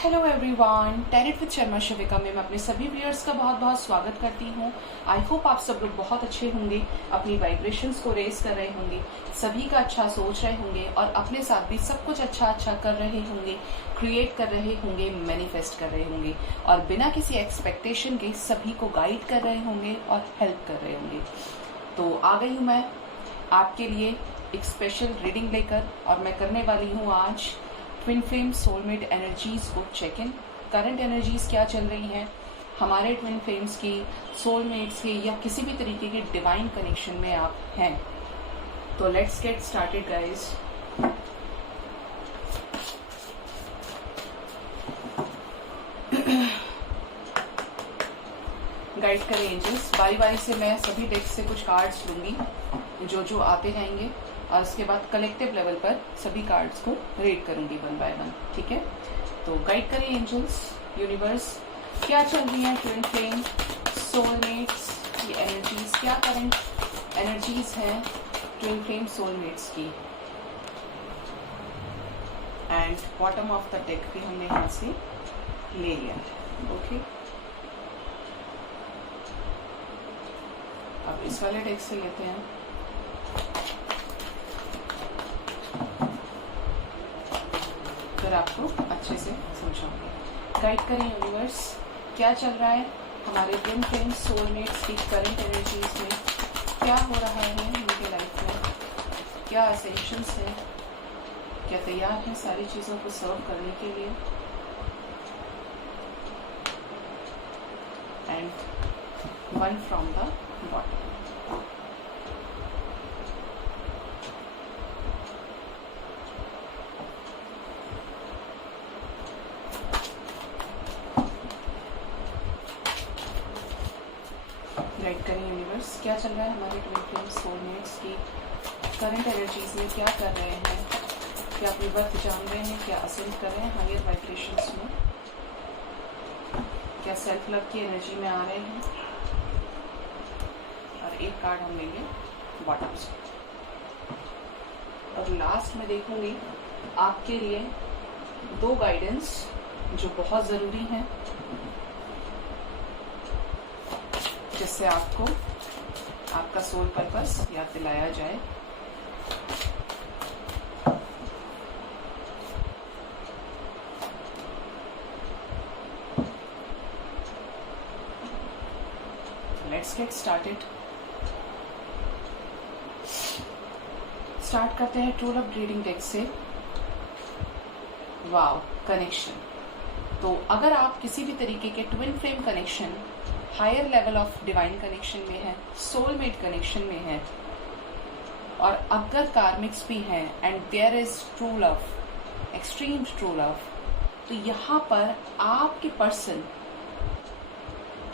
Hello everyone, tarot with Sharma Shavika में मैं अपने सभी व्यूअर्स का बहुत बहुत स्वागत करती हूँ। आई होप आप सब लोग बहुत अच्छे होंगे, अपनी वाइब्रेशंस को रेज कर रहे होंगे, सभी का अच्छा सोच रहे होंगे और अपने साथ भी सब कुछ अच्छा कर रहे होंगे, क्रिएट कर रहे होंगे, मैनिफेस्ट कर रहे होंगे और बिना किसी एक्सपेक्टेशन के सभी को गाइड कर रहे होंगे और हेल्प कर रहे होंगे। तो आ गई हूँ मैं आपके लिए एक स्पेशल रीडिंग लेकर और मैं करने वाली हूँ आज ट्विन फ्लेम सोलमेट एनर्जीज को चेक इन। करंट एनर्जीज क्या चल रही हैं हमारे ट्विन फ्लेम्स की, सोलमेट्स की या किसी भी तरीके के डिवाइन कनेक्शन में आप हैं। तो let's get started guys. Guide करें एंजल्स। बारी बारी से मैं सभी डेक से कुछ कार्ड्स लूंगी जो आते जाएंगे और उसके बाद कलेक्टिव लेवल पर सभी कार्ड्स को रीड करूंगी वन बाय वन। ठीक है, तो गाइड करें एंजल्स, यूनिवर्स, क्या चल रही है ट्विन फ्लेम सोलमेट्स की एनर्जीज, क्या करंट एनर्जीज है ट्विन फ्लेम सोलमेट्स की। And bottom of the deck भी हमने यहाँ से ले लिया है। ओके, अब इस वाले डेक से लेते हैं। फिर आपको अच्छे से समझाऊंगी। गाइड करें यूनिवर्स, क्या चल रहा है हमारे ट्विन फ्लेम सोलमेट्स की करंट एनर्जीज में, क्या हो रहा है उनके लाइफ में, क्या असेंशंस है, क्या तैयार है सारी चीजों को सर्व करने के लिए। And one from the bottom. Guide करें यूनिवर्स, क्या चल रहा है हमारे ट्विन फ्लेम सोलमेट्स की करंट एनर्जीज में, क्या कर रहे हैं, क्या अपनी वर्थ जान रहे हैं, क्या असेंड कर रहे हैं हायर वाइब्रेशंस में, क्या सेल्फ लव की एनर्जी में आ रहे हैं। और एक कार्ड हम लेंगे बॉटम से। और लास्ट में देखूंगी आपके लिए दो गाइडेंस जो बहुत जरूरी हैं, जिससे आपको आपका सोल पर्पस याद दिलाया जाए। Let's get started. स्टार्ट करते हैं ट्रू लव रीडिंग डेक से। Wow, connection. तो अगर आप किसी भी तरीके के twin flame connection, higher level of divine connection में है, सोलमेट कनेक्शन में है और अगर कार्मिक्स भी हैं and there is true love, extreme true love, तो यहाँ पर आपके पर्सन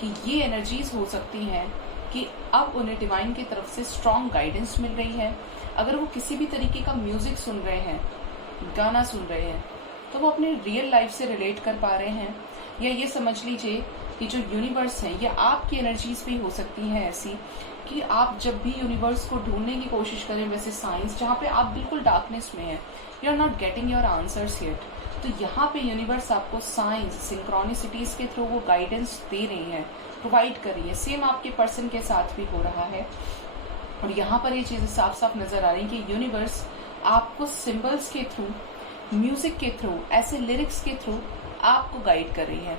की ये एनर्जीज हो सकती हैं कि अब उन्हें डिवाइन की तरफ से स्ट्रॉन्ग गाइडेंस मिल रही है। अगर वो किसी भी तरीके का म्यूजिक सुन रहे हैं, गाना सुन रहे हैं, तो वो अपने रियल लाइफ से रिलेट कर पा रहे हैं। या ये समझ लीजिए कि जो यूनिवर्स है या आपकी एनर्जीज भी हो सकती हैं ऐसी कि आप जब भी यूनिवर्स को ढूंढने की कोशिश करें, वैसे साइंस जहाँ पे आप बिल्कुल डार्कनेस में हैं, you are not getting your answers yet, तो यहाँ पे यूनिवर्स आपको साइंस सिंक्रोनिसिटीज के थ्रू वो गाइडेंस दे रही है, प्रोवाइड कर रही है। सेम आपके पर्सन के साथ भी हो रहा है और यहाँ पर ये चीजें साफ साफ नजर आ रही है कि यूनिवर्स आपको सिंबल्स के थ्रू, म्यूजिक के थ्रू, ऐसे लिरिक्स के थ्रू आपको गाइड कर रही है।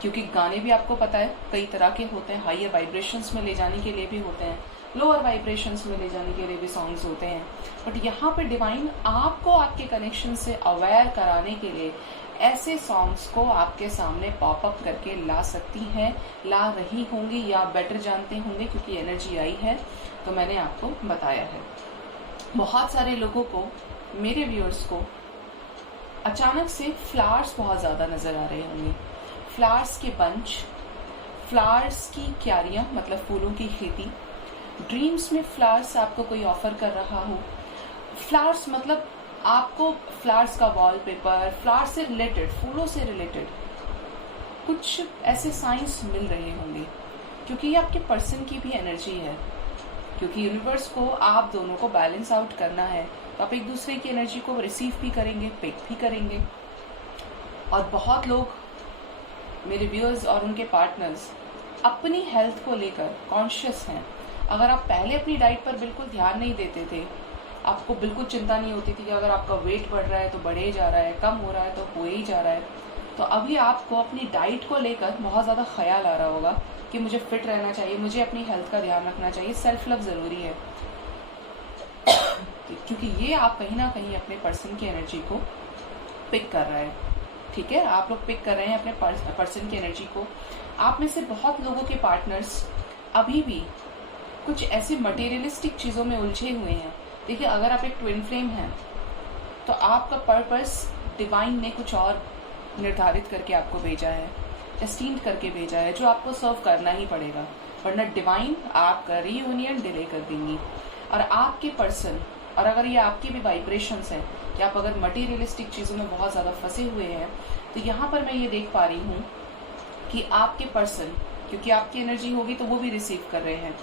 क्योंकि गाने भी आपको पता है कई तरह के होते हैं, हायर वाइब्रेशंस में ले जाने के लिए भी होते हैं, लोअर वाइब्रेशंस में ले जाने के लिए भी सॉन्ग्स होते हैं। बट यहाँ पे डिवाइन आपको आपके कनेक्शन से अवेयर कराने के लिए ऐसे सॉन्ग्स को आपके सामने पॉपअप करके ला सकती हैं, ला रही होंगी या बेटर जानते होंगे क्योंकि एनर्जी आई है तो मैंने आपको बताया है। बहुत सारे लोगों को, मेरे व्यूअर्स को अचानक से फ्लावर्स बहुत ज्यादा नजर आ रहे होंगे, फ्लावर्स के बंच, फ्लावर्स की क्यारियां, मतलब फूलों की खेती, ड्रीम्स में फ्लावर्स आपको कोई ऑफर कर रहा हो। फ्लावर्स मतलब आपको फ्लावर्स का वॉलपेपर, फ्लावर्स से रिलेटेड, फूलों से रिलेटेड कुछ ऐसे साइंस मिल रहे होंगे क्योंकि ये आपके पर्सन की भी एनर्जी है। क्योंकि यूनिवर्स को आप दोनों को बैलेंस आउट करना है तो आप एक दूसरे की एनर्जी को रिसीव भी करेंगे, पिक भी करेंगे। और बहुत लोग मेरे व्यूअर्स और उनके पार्टनर्स अपनी हेल्थ को लेकर कॉन्शियस हैं। अगर आप पहले अपनी डाइट पर बिल्कुल ध्यान नहीं देते थे, आपको बिल्कुल चिंता नहीं होती थी कि अगर आपका वेट बढ़ रहा है तो बढ़े जा रहा है, कम हो रहा है तो हो ही जा रहा है, तो अभी आपको अपनी डाइट को लेकर बहुत ज़्यादा ख्याल आ रहा होगा कि मुझे फिट रहना चाहिए, मुझे अपनी हेल्थ का ध्यान रखना चाहिए, सेल्फ लव ज़रूरी है। क्योंकि ये आप कहीं ना कहीं अपने पर्सन की एनर्जी को पिक कर रहे हैं। ठीक है, आप लोग पिक कर रहे हैं अपने पर्सन की एनर्जी को। आप में से बहुत लोगों के पार्टनर्स अभी भी कुछ ऐसी मटेरियलिस्टिक चीज़ों में उलझे हुए हैं। देखिए, अगर आप एक ट्विन फ्लेम हैं तो आपका पर्पस डिवाइन ने कुछ और निर्धारित करके आपको भेजा है, एस्टीम्ड करके भेजा है, जो आपको सर्व करना ही पड़ेगा, वरना डिवाइन आपका रीयूनियन डिले कर देंगी। और आपके पर्सन, और अगर ये आपकी भी वाइब्रेशंस हैं कि आप अगर मटेरियलिस्टिक चीज़ों में बहुत ज़्यादा फंसे हुए हैं, तो यहाँ पर मैं ये देख पा रही हूँ कि आपके पर्सन, क्योंकि आपकी एनर्जी होगी तो वो भी रिसीव कर रहे हैं,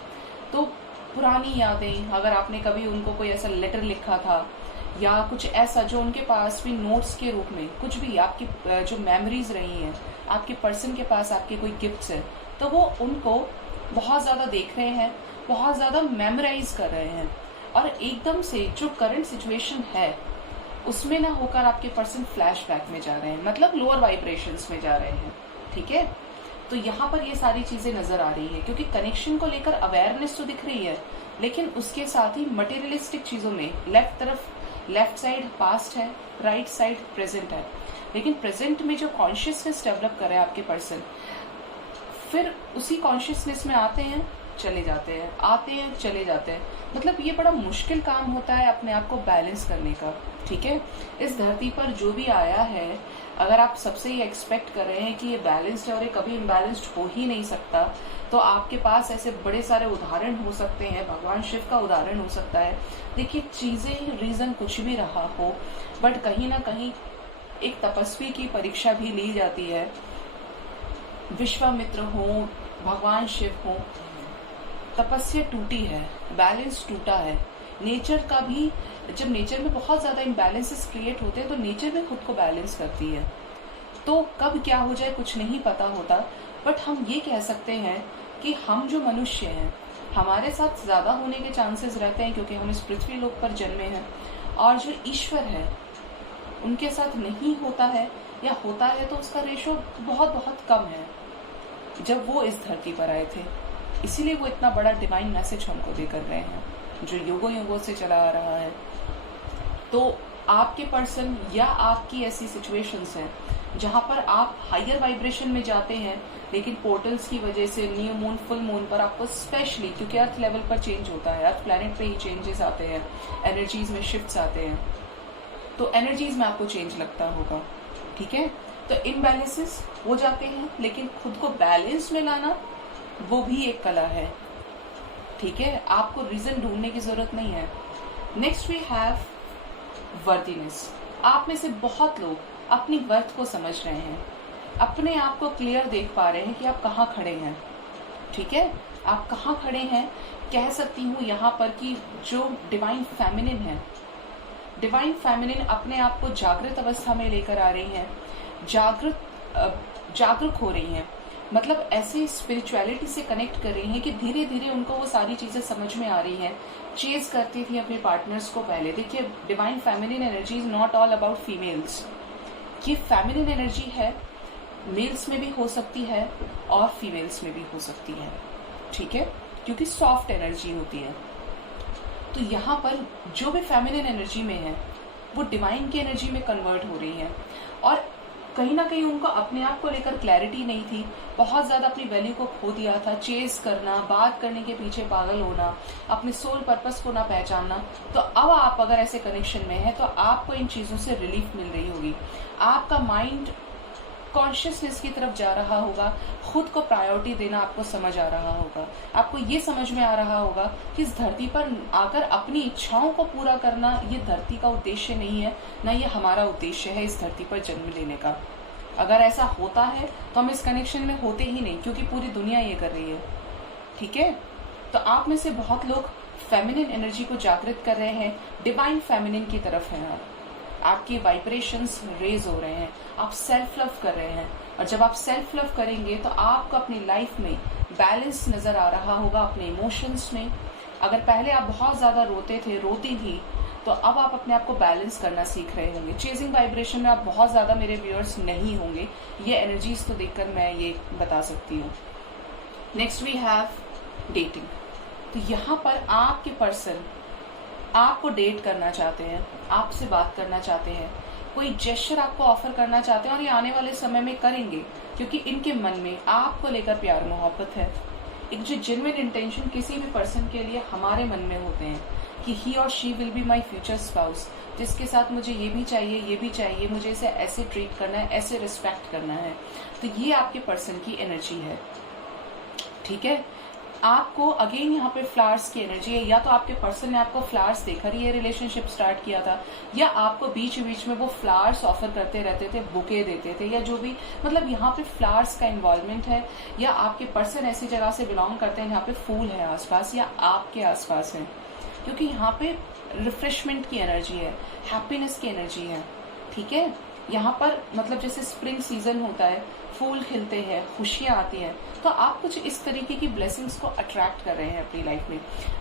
तो पुरानी यादें, अगर आपने कभी उनको कोई ऐसा लेटर लिखा था या कुछ ऐसा जो उनके पास भी नोट्स के रूप में कुछ भी आपकी जो मेमोरीज रही हैं, आपके पर्सन के पास आपके कोई गिफ्ट्स हैं, तो वो उनको बहुत ज़्यादा देख रहे हैं, बहुत ज़्यादा मेमोराइज कर रहे हैं, और एकदम से जो करंट सिचुएशन है उसमें ना होकर आपके पर्सन फ्लैशबैक में जा रहे हैं, मतलब लोअर वाइब्रेशंस में जा रहे हैं। ठीक है, तो यहाँ पर ये सारी चीज़ें नज़र आ रही है, क्योंकि कनेक्शन को लेकर अवेयरनेस तो दिख रही है, लेकिन उसके साथ ही मटेरियलिस्टिक चीज़ों में लेफ्ट साइड पास्ट है, राइट साइड प्रेजेंट है, लेकिन प्रेजेंट में जो कॉन्शियसनेस डेवलप कर रहे हैं आपके पर्सन, फिर उसी कॉन्शियसनेस में आते हैं चले जाते हैं, आते हैं चले जाते हैं। मतलब ये बड़ा मुश्किल काम होता है अपने आप को बैलेंस करने का। ठीक है, इस धरती पर जो भी आया है, अगर आप सबसे ये एक्सपेक्ट कर रहे हैं कि ये बैलेंस्ड है और ये कभी इम्बैलेंस्ड हो ही नहीं सकता, तो आपके पास ऐसे बड़े सारे उदाहरण हो सकते हैं, भगवान शिव का उदाहरण हो सकता है। देखिए, चीज़ें रीज़न कुछ भी रहा हो, बट कहीं ना कहीं एक तपस्वी की परीक्षा भी ली जाती है। विश्वामित्र हो, भगवान शिव हो, तपस्या टूटी है, बैलेंस टूटा है। नेचर का भी, जब नेचर में बहुत ज़्यादा इम्बैलेंसेस क्रिएट होते हैं तो नेचर भी खुद को बैलेंस करती है। तो कब क्या हो जाए कुछ नहीं पता होता, बट हम ये कह सकते हैं कि हम जो मनुष्य हैं, हमारे साथ ज़्यादा होने के चांसेस रहते हैं क्योंकि हम इस पृथ्वी लोक पर जन्मे हैं, और जो ईश्वर है उनके साथ नहीं होता है, या होता है तो उसका रेशो बहुत बहुत कम है जब वो इस धरती पर आए थे। इसीलिए वो इतना बड़ा डिवाइन मैसेज हमको देकर गए हैं, जो युगों युगों से चला आ रहा है। तो आपके पर्सन या आपकी ऐसी सिचुएशंस हैं जहाँ पर आप हायर वाइब्रेशन में जाते हैं, लेकिन पोर्टल्स की वजह से न्यू मून, फुल मून पर आपको स्पेशली, क्योंकि अर्थ लेवल पर चेंज होता है, अर्थ प्लैनेट पे ही चेंजेस आते हैं, एनर्जीज में शिफ्ट्स आते हैं, तो एनर्जीज में आपको चेंज लगता होगा। ठीक है, तो इम्बैलेंसेस हो जाते हैं, लेकिन खुद को बैलेंस में लाना वो भी एक कला है। ठीक है, आपको रीजन ढूंढने की जरूरत नहीं है। Next we have worthiness. आप में से बहुत लोग अपनी वर्थ को समझ रहे हैं, अपने आप को क्लियर देख पा रहे हैं कि आप कहाँ खड़े हैं। ठीक है, आप कहाँ खड़े हैं, कह सकती हूँ यहाँ पर कि जो डिवाइन फेमिनिन है, डिवाइन फेमिनिन अपने आप को जागृत अवस्था में लेकर आ रही हैं, जागरूक हो रही हैं, मतलब ऐसी स्पिरिचुअलिटी से कनेक्ट कर रही हैं कि धीरे धीरे उनको वो सारी चीज़ें समझ में आ रही हैं। चेज करती थी अपने पार्टनर्स को पहले। देखिए, divine feminine energy is not all about females. ये फेमिनिन एनर्जी है, मेल्स में भी हो सकती है और फीमेल्स में भी हो सकती है। ठीक है, क्योंकि सॉफ्ट एनर्जी होती है। तो यहाँ पर जो भी फेमिनिन एनर्जी में है वो डिवाइन की एनर्जी में कन्वर्ट हो रही है, और कहीं ना कहीं उनको अपने आप को लेकर क्लैरिटी नहीं थी, बहुत ज़्यादा अपनी वैल्यू को खो दिया था, चेज करना, बात करने के पीछे पागल होना, अपने सोल पर्पस को ना पहचानना। तो अब आप अगर ऐसे कनेक्शन में है तो आपको इन चीज़ों से रिलीफ मिल रही होगी, आपका माइंड कॉन्शियसनेस की तरफ जा रहा होगा, खुद को प्रायोरिटी देना आपको समझ आ रहा होगा, आपको ये समझ में आ रहा होगा कि इस धरती पर आकर अपनी इच्छाओं को पूरा करना ये धरती का उद्देश्य नहीं है, ना ये हमारा उद्देश्य है इस धरती पर जन्म लेने का। अगर ऐसा होता है तो हम इस कनेक्शन में होते ही नहीं, क्योंकि पूरी दुनिया ये कर रही है। ठीक है, तो आप में से बहुत लोग फेमिनिन एनर्जी को जागृत कर रहे हैं, डिवाइन फेमिनिन की तरफ है आप। आपके वाइब्रेशंस रेज हो रहे हैं, आप सेल्फ लव कर रहे हैं। और जब आप सेल्फ लव करेंगे तो आपको अपनी लाइफ में बैलेंस नजर आ रहा होगा अपने इमोशंस में। अगर पहले आप बहुत ज्यादा रोते थे, रोती थी, तो अब आप अपने आप को बैलेंस करना सीख रहे होंगे। चेजिंग वाइब्रेशन में आप बहुत ज्यादा मेरे व्यूअर्स नहीं होंगे, ये एनर्जीज को देखकर मैं ये बता सकती हूँ। Next we have dating. तो यहाँ पर आपके पर्सन आपको डेट करना चाहते हैं, आपसे बात करना चाहते हैं, कोई जेस्चर आपको ऑफर करना चाहते हैं, और ये आने वाले समय में करेंगे क्योंकि इनके मन में आपको लेकर प्यार मोहब्बत है। एक जो जेन्युइन इंटेंशन किसी भी पर्सन के लिए हमारे मन में होते हैं कि ही और she will be my future spouse, जिसके साथ मुझे ये भी चाहिए, मुझे इसे ऐसे ट्रीट करना है, ऐसे रिस्पेक्ट करना है। तो ये आपके पर्सन की एनर्जी है, ठीक है। आपको अगेन यहाँ पे फ्लावर्स की एनर्जी है, या तो आपके पर्सन ने आपको फ्लावर्स देकर ये रिलेशनशिप स्टार्ट किया था, या आपको बीच बीच में वो फ्लावर्स ऑफर करते रहते थे, बुके देते थे, या जो भी, मतलब यहाँ पे फ्लावर्स का इन्वॉल्वमेंट है, या आपके पर्सन ऐसी जगह से बिलोंग करते हैं जहाँ पे फूल है आसपास या आपके आसपास है, क्योंकि यहाँ पे रिफ्रेशमेंट की एनर्जी है, हैप्पीनेस की एनर्जी है, ठीक है। यहाँ पर मतलब जैसे स्प्रिंग सीजन होता है, फूल खिलते हैं, खुशियां आती हैं, तो आप कुछ इस तरीके की ब्लेसिंग्स को अट्रैक्ट कर रहे हैं अपनी लाइफ में।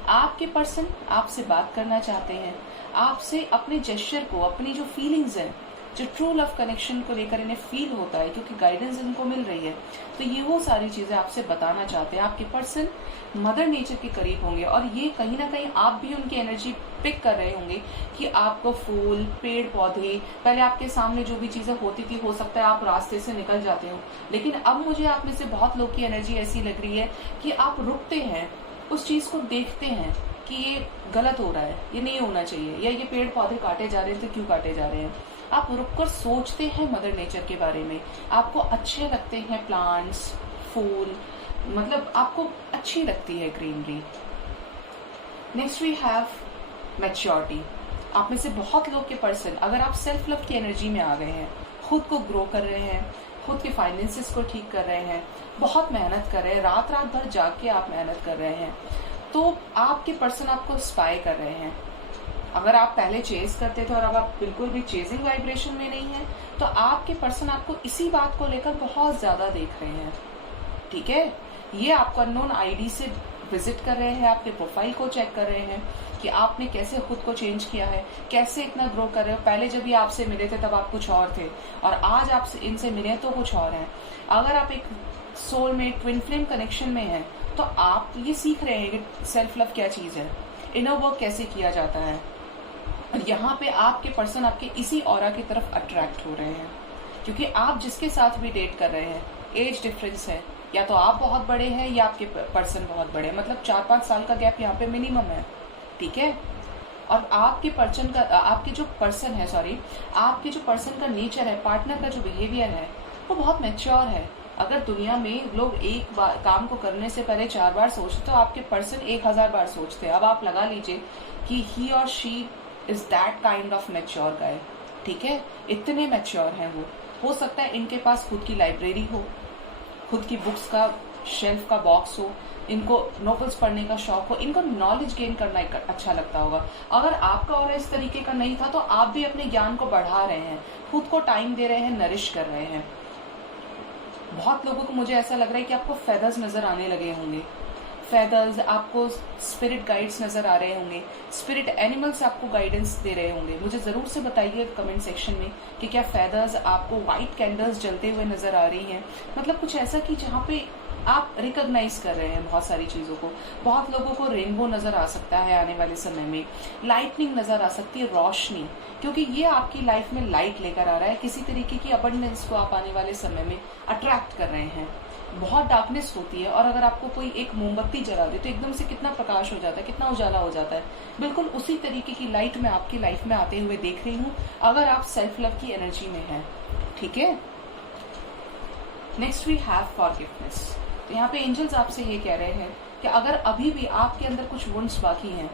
आपके पर्सन आपसे बात करना चाहते हैं, आपसे अपने जेस्चर को, अपनी जो फीलिंग्स हैं, जो ट्रू लव कनेक्शन को लेकर इन्हें फील होता है क्योंकि गाइडेंस इनको मिल रही है, तो ये वो सारी चीजें आपसे बताना चाहते हैं। आपके पर्सन मदर नेचर के करीब होंगे, और ये कहीं ना कहीं आप भी उनकी एनर्जी पिक कर रहे होंगे कि आपको फूल, पेड़ पौधे, पहले आपके सामने जो भी चीजें होती थी, हो सकता है आप रास्ते से निकल जाते हो, लेकिन अब मुझे आप में से बहुत लोग की एनर्जी ऐसी लग रही है कि आप रुकते हैं, उस चीज को देखते हैं कि ये गलत हो रहा है, ये नहीं होना चाहिए, या ये पेड़ पौधे काटे जा रहे हैं तो क्यों काटे जा रहे हैं। आप रुककर सोचते हैं मदर नेचर के बारे में, आपको अच्छे लगते हैं प्लांट्स, फूल, मतलब आपको अच्छी लगती है greenery. Next we have maturity. आप में से बहुत लोग के पर्सन, अगर आप सेल्फ लव की एनर्जी में आ गए हैं, खुद को ग्रो कर रहे हैं, खुद के फाइनेंसेस को ठीक कर रहे हैं, बहुत मेहनत कर रहे हैं, रात रात भर जाग के आप मेहनत कर रहे हैं, तो आपके पर्सन आपको स्पाई कर रहे हैं। अगर आप पहले चेज करते थे और अब आप बिल्कुल भी चेजिंग वाइब्रेशन में नहीं है, तो आपके पर्सन आपको इसी बात को लेकर बहुत ज्यादा देख रहे हैं, ठीक है। ये आपको अननोन आईडी से विजिट कर रहे हैं, आपके प्रोफाइल को चेक कर रहे हैं कि आपने कैसे खुद को चेंज किया है, कैसे इतना ग्रो कर रहे हो। पहले जब ये आपसे मिले थे तब आप कुछ और थे, और आज आप इनसे मिले तो कुछ और हैं। अगर आप एक सोलमेट ट्विन फ्लेम कनेक्शन में हैं, तो आप ये सीख रहे हैं कि सेल्फ लव क्या चीज है, इनर वर्क कैसे किया जाता है, और यहाँ पे आपके पर्सन आपके इसी ऑरा की तरफ अट्रैक्ट हो रहे हैं, क्योंकि आप जिसके साथ भी डेट कर रहे हैं, एज डिफरेंस है, या तो आप बहुत बड़े हैं या आपके पर्सन बहुत बड़े हैं, मतलब 4-5 साल का गैप यहाँ पे मिनिमम है, ठीक है। और आपके पर्सन का, आपके जो पर्सन है, आपके जो पर्सन का नेचर है, पार्टनर का जो बिहेवियर है, वो बहुत मैच्योर है। अगर दुनिया में लोग एक बार काम को करने से पहले 4 बार सोचते, तो आपके पर्सन 1000 बार सोचते हैं। अब आप लगा लीजिए कि ही और she is that kind of mature guy, ठीक है, इतने मैच्योर हैं वो। हो सकता है इनके पास खुद की लाइब्रेरी हो, खुद की बुक्स का शेल्फ का बॉक्स हो, इनको नॉवेल्स पढ़ने का शौक हो, इनको नॉलेज गेन करना अच्छा लगता होगा। अगर आपका और इस तरीके का नहीं था, तो आप भी अपने ज्ञान को बढ़ा रहे हैं, खुद को टाइम दे रहे हैं, नरिश कर रहे हैं। बहुत लोगों को मुझे ऐसा लग रहा है कि आपको फेदर्स नजर आने लगे होंगे, फेदर्स, आपको स्पिरिट गाइड्स नजर आ रहे होंगे, स्पिरिट एनिमल्स आपको गाइडेंस दे रहे होंगे। मुझे जरूर से बताइए कमेंट सेक्शन में कि क्या फेदर्स आपको व्हाइट कैंडल्स जलते हुए नजर आ रही हैं, मतलब कुछ ऐसा कि जहाँ पे आप रिकॉग्नाइज कर रहे हैं बहुत सारी चीजों को। बहुत लोगों को रेनबो नजर आ सकता है आने वाले समय में, लाइटनिंग नजर आ सकती है, रोशनी, क्योंकि ये आपकी लाइफ में लाइट लेकर आ रहा है, किसी तरीके की अबंडेंस को आप आने वाले समय में अट्रैक्ट कर रहे हैं। बहुत डार्कनेस होती है, और अगर आपको कोई एक मोमबत्ती जला दे तो एकदम से कितना प्रकाश हो जाता है, कितना उजाला हो जाता है। बिल्कुल उसी तरीके की लाइट मैं आपकी लाइफ में आते हुए देख रही हूँ, अगर आप सेल्फ लव की एनर्जी में हैं, ठीक है। Next we have forgiveness. तो यहाँ पे एंजल्स आपसे ये कह रहे हैं कि अगर अभी भी आपके अंदर कुछ वुंड्स बाकी हैं,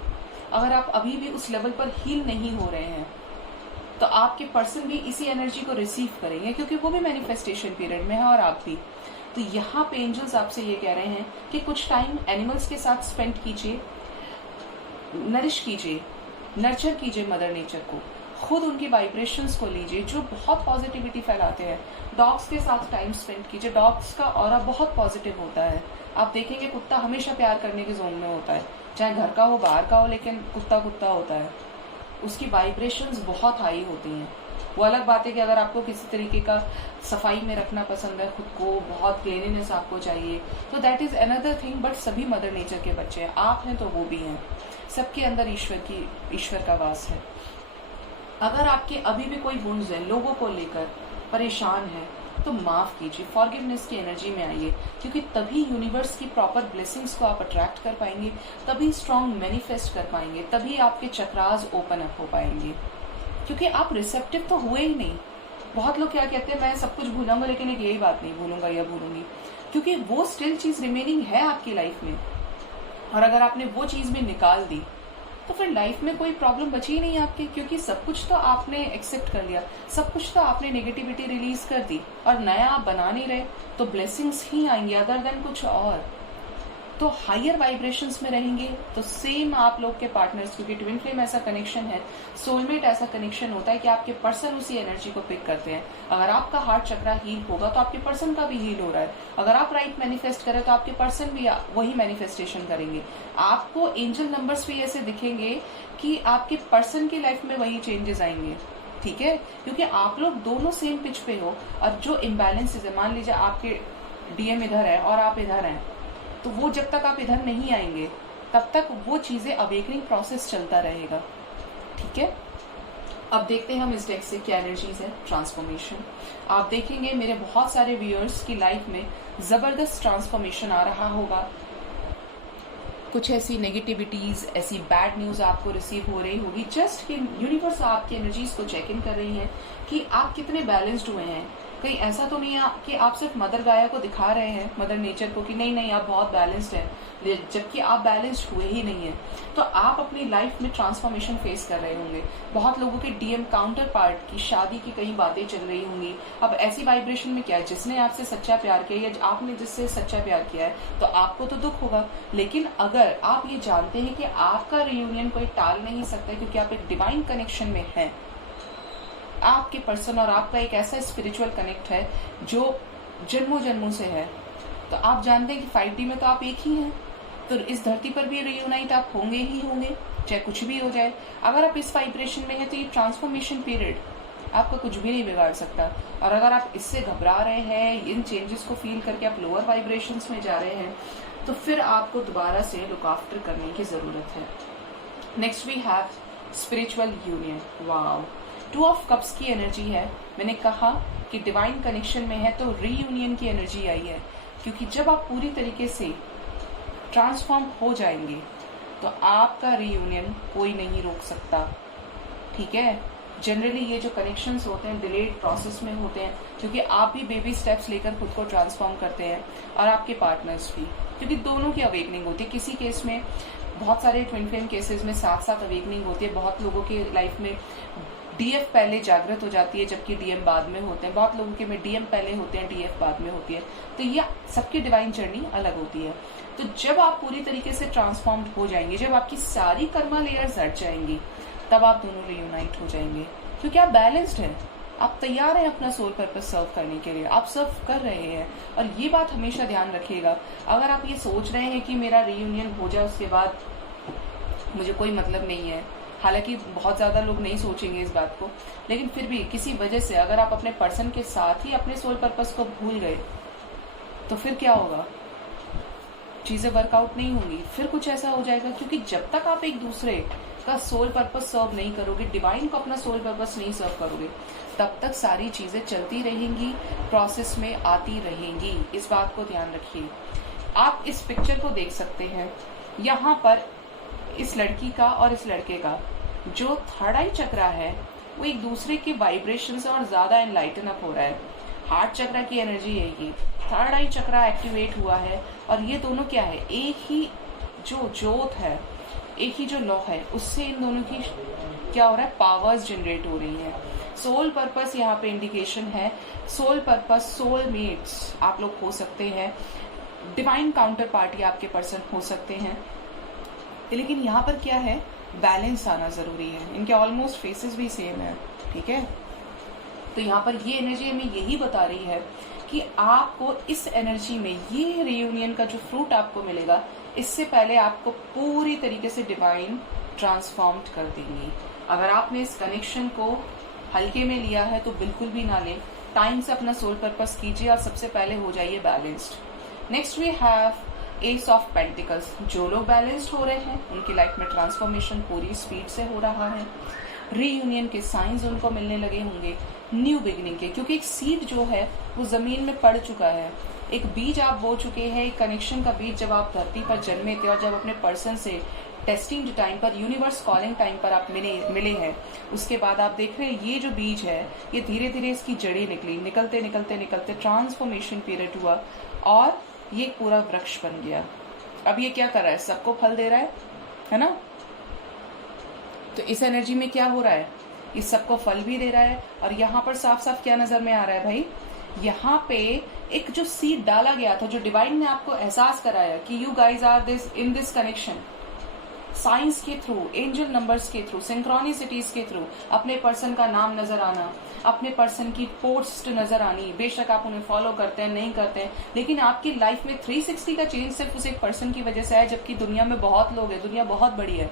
अगर आप अभी भी उस लेवल पर हील नहीं हो रहे हैं, तो आपके पर्सन भी इसी एनर्जी को रिसीव करेंगे, क्योंकि वो भी मैनिफेस्टेशन पीरियड में है और आप भी। तो यहाँ पे एंजल्स आपसे ये कह रहे हैं कि कुछ टाइम एनिमल्स के साथ स्पेंड कीजिए, नरिश कीजिए, नर्चर कीजिए मदर नेचर को, खुद उनकी वाइब्रेशंस को लीजिए जो बहुत पॉजिटिविटी फैलाते हैं। डॉग्स के साथ टाइम स्पेंड कीजिए, डॉग्स का ऑरा बहुत पॉजिटिव होता है। आप देखेंगे कुत्ता हमेशा प्यार करने के जोन में होता है, चाहे घर का हो बाहर का हो, लेकिन कुत्ता कुत्ता होता है। उसकी वाइब्रेशंस बहुत हाई होती हैं। वो अलग बात है कि अगर आपको किसी तरीके का सफाई में रखना पसंद है, खुद को बहुत क्लीनिनेस आपको चाहिए, तो that is another thing. But सभी मदर नेचर के बच्चे हैं, आप हैं तो वो भी हैं, सबके अंदर ईश्वर का वास है। अगर आपके अभी भी कोई वुंड्स हैं, लोगों को लेकर परेशान है, तो माफ कीजिए, फॉरगिवनेस की एनर्जी में आइए, क्योंकि तभी यूनिवर्स की प्रॉपर ब्लेसिंग्स को आप अट्रैक्ट कर पाएंगे, तभी स्ट्रॉन्ग मैनिफेस्ट कर पाएंगे, तभी आपके चक्रास ओपन अप हो पाएंगे। क्योंकि आप रिसेप्टिव तो हुए ही नहीं। बहुत लोग क्या कहते हैं, मैं सब कुछ भूलूंगा लेकिन एक यही बात नहीं भूलूंगा या भूलूंगी, क्योंकि वो स्टिल चीज रिमेनिंग है आपकी लाइफ में। और अगर आपने वो चीज भी निकाल दी तो फिर लाइफ में कोई प्रॉब्लम बची ही नहीं आपकी, क्योंकि सब कुछ तो आपने एक्सेप्ट कर लिया, सब कुछ तो आपने नेगेटिविटी रिलीज कर दी, और नया आप बना नहीं रहे, तो ब्लेसिंग्स ही आएंगे अदर देन कुछ और। तो हायर वाइब्रेशंस में रहेंगे तो सेम आप लोग के पार्टनर्स, क्योंकि ट्विन फ्लेम ऐसा कनेक्शन है, सोलमेट ऐसा कनेक्शन होता है कि आपके पर्सन उसी एनर्जी को पिक करते हैं। अगर आपका हार्ट चक्रा हील होगा तो आपके पर्सन का भी हील हो रहा है। अगर आप राइट मैनिफेस्ट करें तो आपके पर्सन भी वही मैनिफेस्टेशन करेंगे। आपको एंजल नंबर्स भी ऐसे दिखेंगे कि आपके पर्सन की लाइफ में वही चेंजेस आएंगे, ठीक है, क्योंकि आप लोग दोनों सेम पिच पे हो। और जो इम्बैलेंसेज है, मान लीजिए आपके डीएम इधर है और आप इधर हैं, तो वो जब तक आप इधर नहीं आएंगे तब तक वो चीजें अवेकनिंग प्रोसेस चलता रहेगा, ठीक है। अब देखते हैं हम इस डेक से क्या एनर्जीज है। ट्रांसफॉर्मेशन, आप देखेंगे मेरे बहुत सारे व्यूअर्स की लाइफ में जबरदस्त ट्रांसफॉर्मेशन आ रहा होगा। कुछ ऐसी नेगेटिविटीज, ऐसी बैड न्यूज आपको रिसीव हो रही होगी, जस्ट कि यूनिवर्स आपकी एनर्जीज को चेक इन कर रही है कि आप कितने बैलेंस्ड हुए हैं। कहीं ऐसा तो नहीं है कि आप सिर्फ मदर गाया को दिखा रहे हैं, मदर नेचर को, कि नहीं नहीं आप बहुत बैलेंस्ड हैं, जबकि आप बैलेंस्ड हुए ही नहीं है। तो आप अपनी लाइफ में ट्रांसफॉर्मेशन फेस कर रहे होंगे। बहुत लोगों के डीएम काउंटर पार्ट की शादी की कई बातें चल रही होंगी। अब ऐसी वाइब्रेशन में क्या है, जिसने आपसे सच्चा प्यार किया या आपने जिससे सच्चा प्यार किया है, तो आपको तो दुख होगा। लेकिन अगर आप ये जानते हैं कि आपका रियूनियन कोई टाल नहीं सकता, क्योंकि आप एक डिवाइन कनेक्शन में हैं, आपके पर्सन और आपका एक ऐसा स्पिरिचुअल कनेक्ट है जो जन्मों जन्मों से है, तो आप जानते हैं कि 5D में तो आप एक ही हैं, तो इस धरती पर भी रियूनाइट आप होंगे ही होंगे, चाहे कुछ भी हो जाए। अगर आप इस वाइब्रेशन में हैं तो ये ट्रांसफॉर्मेशन पीरियड आपका कुछ भी नहीं बिगाड़ सकता। और अगर आप इससे घबरा रहे हैं, इन चेंजेस को फील करके आप लोअर वाइब्रेशंस में जा रहे हैं, तो फिर आपको दोबारा से लुक आफ्टर करने की जरूरत है। Next we have spiritual union. Wow, 2 of cups की एनर्जी है। मैंने कहा कि डिवाइन कनेक्शन में है तो रीयूनियन की एनर्जी आई है, क्योंकि जब आप पूरी तरीके से ट्रांसफॉर्म हो जाएंगे तो आपका रीयूनियन कोई नहीं रोक सकता, ठीक है। जनरली ये जो कनेक्शंस होते हैं डिलेड प्रोसेस में होते हैं, क्योंकि आप भी बेबी स्टेप्स लेकर खुद को ट्रांसफॉर्म करते हैं और आपके पार्टनर्स भी, क्योंकि दोनों की अवेकनिंग होती है। किसी केस में, बहुत सारे ट्विन फ्लेम केसेस में साथ साथ अवेकनिंग होती है। बहुत लोगों के लाइफ में डीएफ पहले जागृत हो जाती है जबकि डीएम बाद में होते हैं। बहुत लोगों के में डीएम पहले होते हैं, डीएफ बाद में होती है। तो ये सबकी डिवाइन जर्नी अलग होती है। तो जब आप पूरी तरीके से ट्रांसफॉर्म हो जाएंगे, जब आपकी सारी कर्मा लेयर्स हट जाएंगी, तब आप दोनों रियूनाइट हो जाएंगे, क्योंकि आप बैलेंस्ड हैं, आप तैयार हैं अपना सोल पर्पस सर्व करने के लिए, आप सर्व कर रहे हैं। और ये बात हमेशा ध्यान रखिएगा, अगर आप ये सोच रहे हैं कि मेरा रियूनियन हो जाए उसके बाद मुझे कोई मतलब नहीं है, हालांकि बहुत ज्यादा लोग नहीं सोचेंगे इस बात को, लेकिन फिर भी किसी वजह से अगर आप अपने पर्सन के साथ ही अपने सोल पर्पस को भूल गए तो फिर क्या होगा, चीजें वर्कआउट नहीं होंगी, फिर कुछ ऐसा हो जाएगा। क्योंकि जब तक आप एक दूसरे का सोल पर्पस सर्व नहीं करोगे, डिवाइन को अपना सोल पर्पस नहीं सर्व करोगे, तब तक सारी चीजें चलती रहेंगी, प्रोसेस में आती रहेंगी। इस बात को ध्यान रखिए। आप इस पिक्चर को देख सकते हैं, यहाँ पर इस लड़की का और इस लड़के का जो थर्ड आई चक्रा है वो एक दूसरे के वाइब्रेशन से और ज्यादा एनलाइटन अप हो रहा है। हार्ट चक्रा की एनर्जी है ये, थर्ड आई चक्रा एक्टिवेट हुआ है, और ये दोनों क्या है, एक ही जो जोत है, एक ही जो लॉ है, उससे इन दोनों की क्या हो रहा है, पावर्स जनरेट हो रही है। सोल पर्पस यहाँ पे इंडिकेशन है, सोल पर्पस, सोलमेट्स आप लोग हो सकते हैं, डिवाइन काउंटर पार्टी आपके पर्सन हो सकते हैं। लेकिन यहाँ पर क्या है बैलेंस आना ज़रूरी है। इनके ऑलमोस्ट फेसेस भी सेम है, ठीक है। तो यहाँ पर ये एनर्जी हमें यही बता रही है कि आपको इस एनर्जी में ये रियूनियन का जो फ्रूट आपको मिलेगा, इससे पहले आपको पूरी तरीके से डिवाइन ट्रांसफॉर्म्ड कर देंगी। अगर आपने इस कनेक्शन को हल्के में लिया है तो बिल्कुल भी ना लें, टाइम से अपना सोल पर्पस कीजिए और सबसे पहले हो जाइए balanced. Next we have ace of pentacles. जो लोग बैलेंस्ड हो रहे हैं उनकी लाइफ में ट्रांसफॉर्मेशन पूरी स्पीड से हो रहा है। रीयूनियन के साइंस उनको मिलने लगे होंगे, न्यू बिगिनिंग के, क्योंकि एक सीड जो है वो जमीन में पड़ चुका है, एक बीज आप बो चुके हैं, एक कनेक्शन का बीज जब आप धरती पर जन्मे थे और जब अपने पर्सन से टेस्टिंग टाइम पर, यूनिवर्स कॉलिंग टाइम पर आप मिले हैं, उसके बाद आप देख रहे हैं ये जो बीज है ये धीरे धीरे इसकी जड़ें निकली, निकलते निकलते निकलते ट्रांसफॉर्मेशन पीरियड हुआ और ये पूरा वृक्ष बन गया। अब ये क्या कर रहा है, सबको फल दे रहा है ना। तो इस एनर्जी में क्या हो रहा है, ये सबको फल भी दे रहा है। और यहाँ पर साफ साफ क्या नजर में आ रहा है भाई, यहाँ पे एक जो सीड डाला गया था, जो डिवाइन ने आपको एहसास कराया कि you guys are this in this connection, science के थ्रू, एंजल नंबर्स के थ्रू, सिंक्रोनिसिटीज के थ्रू, अपने पर्सन का नाम नजर आना, अपने पर्सन की पोस्ट नजर आनी। बेशक आप उन्हें फॉलो करते हैं, नहीं करते हैं, लेकिन आपकी लाइफ में 360 का चेंज सिर्फ उस एक पर्सन की वजह से है, जबकि दुनिया में बहुत लोग हैं, दुनिया बहुत बड़ी है।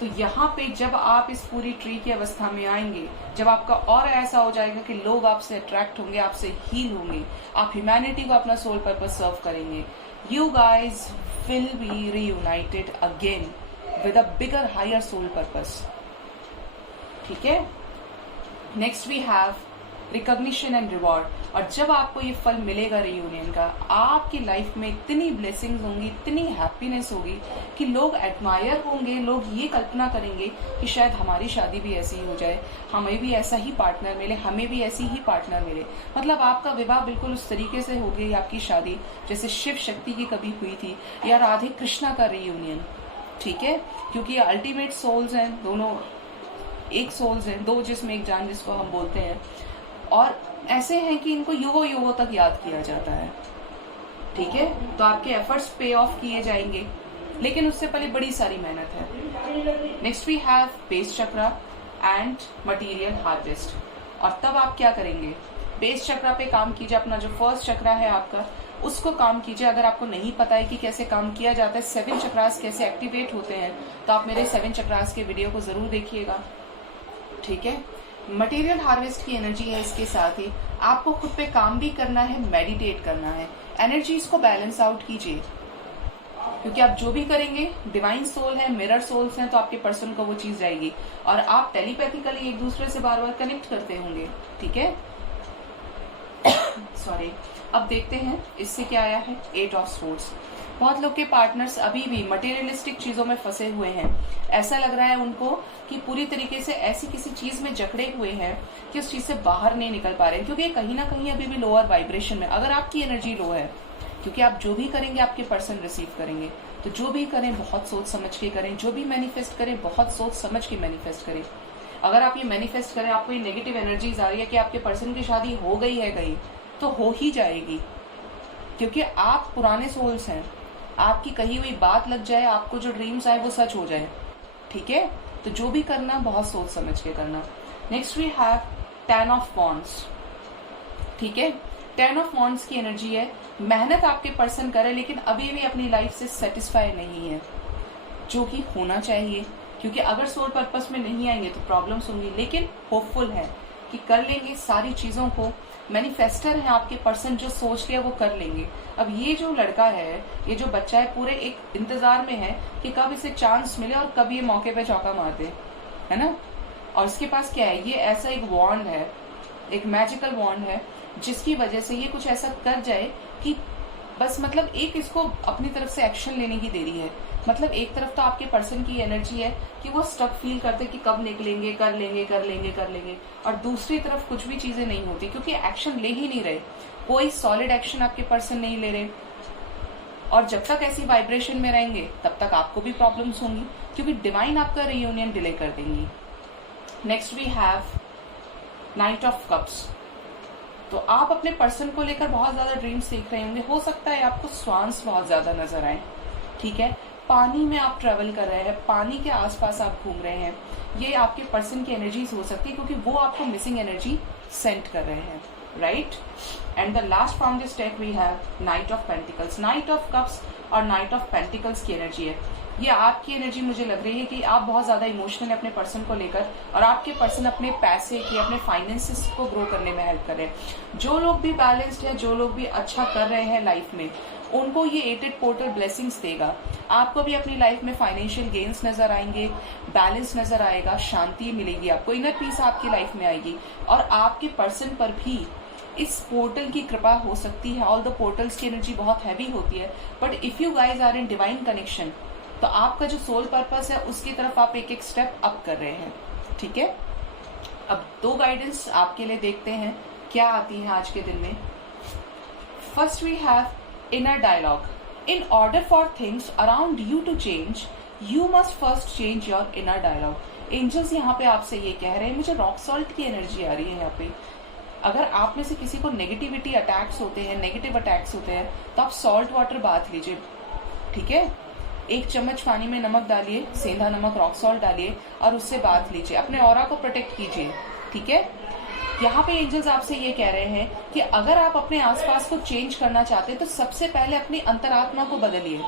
तो यहाँ पे जब आप इस पूरी ट्री की अवस्था में आएंगे, जब आपका और ऐसा हो जाएगा कि लोग आपसे अट्रैक्ट होंगे, आपसे हील होंगे, आप ह्यूमैनिटी को अपना सोल पर्पस सर्व करेंगे, you guys will be reunited again with a bigger higher soul purpose, ठीक है। Next we have recognition and reward. और जब आपको ये फल मिलेगा रियूनियन का, आपकी लाइफ में इतनी ब्लेसिंग्स होंगी, इतनी हैप्पीनेस होगी कि लोग एडमायर होंगे, लोग ये कल्पना करेंगे कि शायद हमारी शादी भी ऐसी ही हो जाए, हमें भी ऐसा ही पार्टनर मिले, हमें भी ऐसी ही पार्टनर मिले। मतलब आपका विवाह बिल्कुल उस तरीके से हो गई, आपकी शादी जैसे शिव शक्ति की कभी हुई थी या राधे कृष्णा का रियूनियन, ठीक है। क्योंकि ये अल्टीमेट सोल्स हैं, दोनों एक सोल्स हैं, दो जिस्म एक जान जिसको हम बोलते हैं, और ऐसे हैं कि इनको युगों युगों तक याद किया जाता है, ठीक है। तो आपके एफर्ट्स पे ऑफ किए जाएंगे, लेकिन उससे पहले बड़ी सारी मेहनत है। Next we have base chakra and material harvest. और तब आप क्या करेंगे, बेस चक्रा पे काम कीजिए, अपना जो फर्स्ट चक्रा है आपका उसको काम कीजिए। अगर आपको नहीं पता है कि कैसे काम किया जाता है, 7 चक्रास कैसे एक्टिवेट होते हैं, तो आप मेरे 7 चक्रास के वीडियो को जरूर देखिएगा, ठीक है। मटेरियल हार्वेस्ट की एनर्जी है, इसके साथ ही आपको खुद पे काम भी करना है, मेडिटेट करना है, एनर्जीज को बैलेंस आउट कीजिए, क्योंकि आप जो भी करेंगे, डिवाइन सोल है, मिरर सोल्स हैं, तो आपके पर्सन को वो चीज जाएगी और आप टेलीपैथिकली एक दूसरे से बार बार कनेक्ट करते होंगे, ठीक है। सॉरी। अब देखते हैं इससे क्या आया है, 8 ऑफ सोर्ड्स। बहुत लोग के पार्टनर्स अभी भी मटेरियलिस्टिक चीजों में फंसे हुए हैं। ऐसा लग रहा है उनको कि पूरी तरीके से ऐसी किसी चीज में जकड़े हुए हैं कि उस चीज से बाहर नहीं निकल पा रहे हैं, क्योंकि कहीं ना कहीं अभी भी लोअर वाइब्रेशन में। अगर आपकी एनर्जी लो है, क्योंकि आप जो भी करेंगे आपके पर्सन रिसीव करेंगे, तो जो भी करें बहुत सोच समझ के करें, जो भी मैनिफेस्ट करें बहुत सोच समझ के मैनिफेस्ट करें। अगर आप ये मैनिफेस्ट करें, आपको ये नेगेटिव एनर्जीज आ रही है कि आपके पर्सन की शादी हो गई है, गई तो हो ही जाएगी, क्योंकि आप पुराने सोल्स हैं। आपकी कही हुई बात लग जाए, आपको जो ड्रीम्स आए वो सच हो जाए, ठीक है। तो जो भी करना बहुत सोच समझ के करना। Next we have 10 of wands, ठीक है। 10 ऑफ वॉन्ड्स की एनर्जी है, मेहनत आपके पर्सन करे लेकिन अभी भी अपनी लाइफ से सेटिस्फाई नहीं है, जो कि होना चाहिए, क्योंकि अगर सोल पर्पस में नहीं आएंगे तो प्रॉब्लम्स होंगी, लेकिन होपफुल है कि कर लेंगे सारी चीजों को। मैनिफेस्टर है आपके पर्सन, जो सोच लिया वो कर लेंगे। अब ये जो लड़का है, ये जो बच्चा है, पूरे एक इंतजार में है कि कब इसे चांस मिले और कब ये मौके पे चौका मार दे, है ना। और इसके पास क्या है, ये ऐसा एक वॉन्ड है, एक मैजिकल वॉन्ड है, जिसकी वजह से ये कुछ ऐसा कर जाए कि बस मतलब एक इसको अपनी तरफ से एक्शन लेने की देरी है। मतलब एक तरफ तो आपके पर्सन की एनर्जी है कि वो स्टक फील करते कि कब निकलेंगे, कर लेंगे कर लेंगे कर लेंगे, और दूसरी तरफ कुछ भी चीजें नहीं होती, क्योंकि एक्शन ले ही नहीं रहे, कोई सॉलिड एक्शन आपके पर्सन नहीं ले रहे। और जब तक ऐसी वाइब्रेशन में रहेंगे तब तक आपको भी प्रॉब्लम्स होंगी, क्योंकि डिवाइन आपका रियूनियन डिले कर देंगी। Next we have knight of cups. तो आप अपने पर्सन को लेकर बहुत ज्यादा ड्रीम्स देख रहे होंगे, हो सकता है आपको स्वान्स बहुत ज्यादा नजर आए, ठीक है। पानी में आप ट्रेवल कर रहे हैं, पानी के आसपास आप घूम रहे हैं, ये आपके पर्सन की एनर्जीज हो सकती है, क्योंकि वो आपको मिसिंग एनर्जी सेंड कर रहे हैं, right. And the last from this deck we have knight of pentacles. Knight of cups और नाइट ऑफ पेंटिकल्स की एनर्जी है। ये आपकी एनर्जी मुझे लग रही है कि आप बहुत ज्यादा इमोशनल है अपने पर्सन को लेकर, और आपके पर्सन अपने पैसे की, अपने फाइनेंसेस को ग्रो करने में हेल्प कर रहे हैं। जो लोग भी बैलेंस्ड है, जो लोग भी अच्छा कर रहे हैं लाइफ में, उनको ये 8 पोर्टल ब्लेसिंग्स देगा। आपको भी अपनी लाइफ में फाइनेंशियल गेन्स नजर आएंगे, बैलेंस नजर आएगा, शांति मिलेगी, आपको इनर पीस आपकी लाइफ में आएगी, और आपके पर्सन पर भी इस पोर्टल की कृपा हो सकती है। ऑल द पोर्टल्स की एनर्जी बहुत हैवी होती है, but if you guys are in divine connection, तो आपका जो सोल पर्पस है उसकी तरफ आप एक एक स्टेप अप कर रहे हैं, ठीक है। अब 2 गाइडेंस आपके लिए देखते हैं क्या आती है आज के दिन में। First we have inner dialogue. In order for things around you to change, you must first change your inner dialogue. Angels यहाँ पे आपसे ये कह रहे हैं, मुझे रॉक सॉल्ट की एनर्जी आ रही है यहाँ पे। अगर आप में से किसी को नेगेटिविटी अटैक्स होते हैं, नेगेटिव अटैक्स होते हैं, तो आप सॉल्ट वाटर बाथ लीजिए, ठीक है। 1 चम्मच पानी में नमक डालिए, सेंधा नमक, रॉक सॉल्ट डालिए और उससे बाथ लीजिए, अपने ऑरा को प्रोटेक्ट कीजिए, ठीक है। यहाँ पे एंजल्स आपसे ये कह रहे हैं कि अगर आप अपने आसपास को चेंज करना चाहते हैं तो सबसे पहले अपनी अंतरात्मा को बदलिए।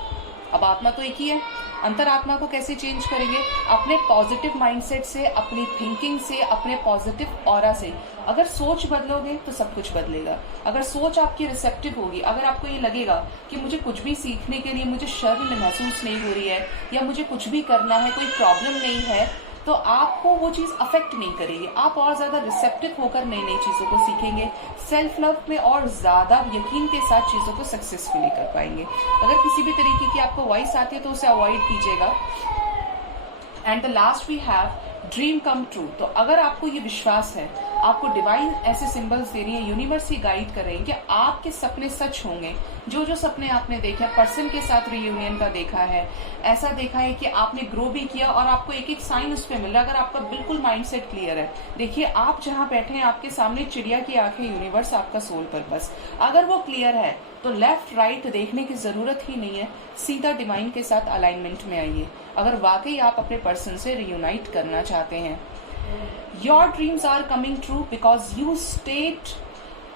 अब आत्मा तो एक ही है, अंतरात्मा को कैसे चेंज करेंगे? अपने पॉजिटिव माइंडसेट से, अपनी थिंकिंग से, अपने पॉजिटिव ऑरा से। अगर सोच बदलोगे तो सब कुछ बदलेगा। अगर सोच आपकी रिसेप्टिव होगी, अगर आपको ये लगेगा कि मुझे कुछ भी सीखने के लिए मुझे शर्म महसूस नहीं हो रही है, या मुझे कुछ भी करना है, कोई प्रॉब्लम नहीं है, तो आपको वो चीज अफेक्ट नहीं करेगी। आप और ज्यादा रिसेप्टिव होकर नई नई चीजों को सीखेंगे, सेल्फ लव में और ज्यादा यकीन के साथ चीजों को सक्सेसफुली कर पाएंगे। अगर किसी भी तरीके की आपको वॉइस आती है तो उसे अवॉइड कीजिएगा। And the last we have dream come true. तो अगर आपको ये विश्वास है, आपको डिवाइन ऐसे सिंबल्स दे रही है, यूनिवर्स ही गाइड कर रही है कि आपके सपने सच होंगे। जो जो सपने आपने देखे, पर्सन के साथ रियूनियन का देखा है, ऐसा देखा है कि आपने ग्रो भी किया और आपको एक एक साइन उस पर मिल रहा है। अगर आपका बिल्कुल माइंडसेट क्लियर है, देखिए आप जहां बैठे हैं आपके सामने चिड़िया की आंखें, यूनिवर्स आपका सोल पर्पस, अगर वो क्लियर है तो लेफ्ट राइट देखने की जरूरत ही नहीं है, सीधा डिवाइन के साथ अलाइनमेंट में आइए। अगर वाकई आप अपने पर्सन से रियूनाइट करना चाहते हैं, your dreams are coming true because you stayed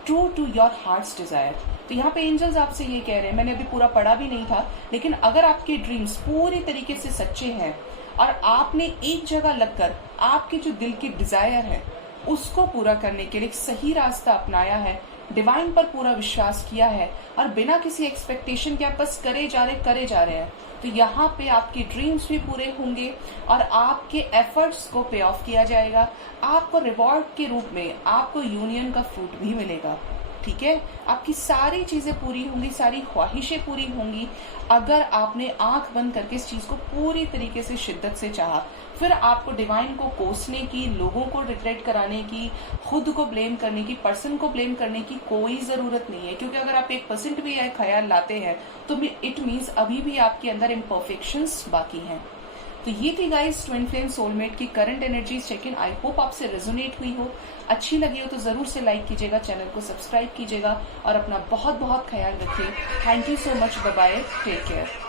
true to your heart's desire. तो यहाँ पे एंजल्स आपसे ये कह रहे हैं, मैंने अभी पूरा पढ़ा भी नहीं था, लेकिन अगर आपके ड्रीम्स पूरी तरीके से सच्चे हैं और आपने एक जगह लगकर आपके जो दिल की डिजायर है उसको पूरा करने के लिए एक सही रास्ता अपनाया है, डिवाइन पर पूरा विश्वास किया है और बिना किसी एक्सपेक्टेशन के आप बस करे जा रहे हैं, तो यहाँ पे आपके ड्रीम्स भी पूरे होंगे और आपके एफर्ट्स को पे ऑफ किया जाएगा। आपको रिवॉर्ड के रूप में आपको यूनियन का फ्रूट भी मिलेगा, ठीक है। आपकी सारी चीजें पूरी होंगी, सारी ख्वाहिशें पूरी होंगी अगर आपने आंख बंद करके इस चीज को पूरी तरीके से शिद्दत से चाहा। फिर आपको डिवाइन को कोसने की, लोगों को रिग्रेट कराने की, खुद को ब्लेम करने की, पर्सन को ब्लेम करने की कोई जरूरत नहीं है, क्योंकि अगर आप 1% भी यह ख्याल लाते हैं तो इट मीन्स अभी भी आपके अंदर इम्परफेक्शंस बाकी हैं। तो ये थी गाइस ट्विन फ्लेम सोलमेट की current energy check in. I hope आपसे रेजोनेट हुई हो, अच्छी लगी हो तो जरूर से लाइक कीजिएगा, चैनल को सब्सक्राइब कीजिएगा और अपना बहुत बहुत ख्याल रखिए। Thank you so much, bye bye, take care.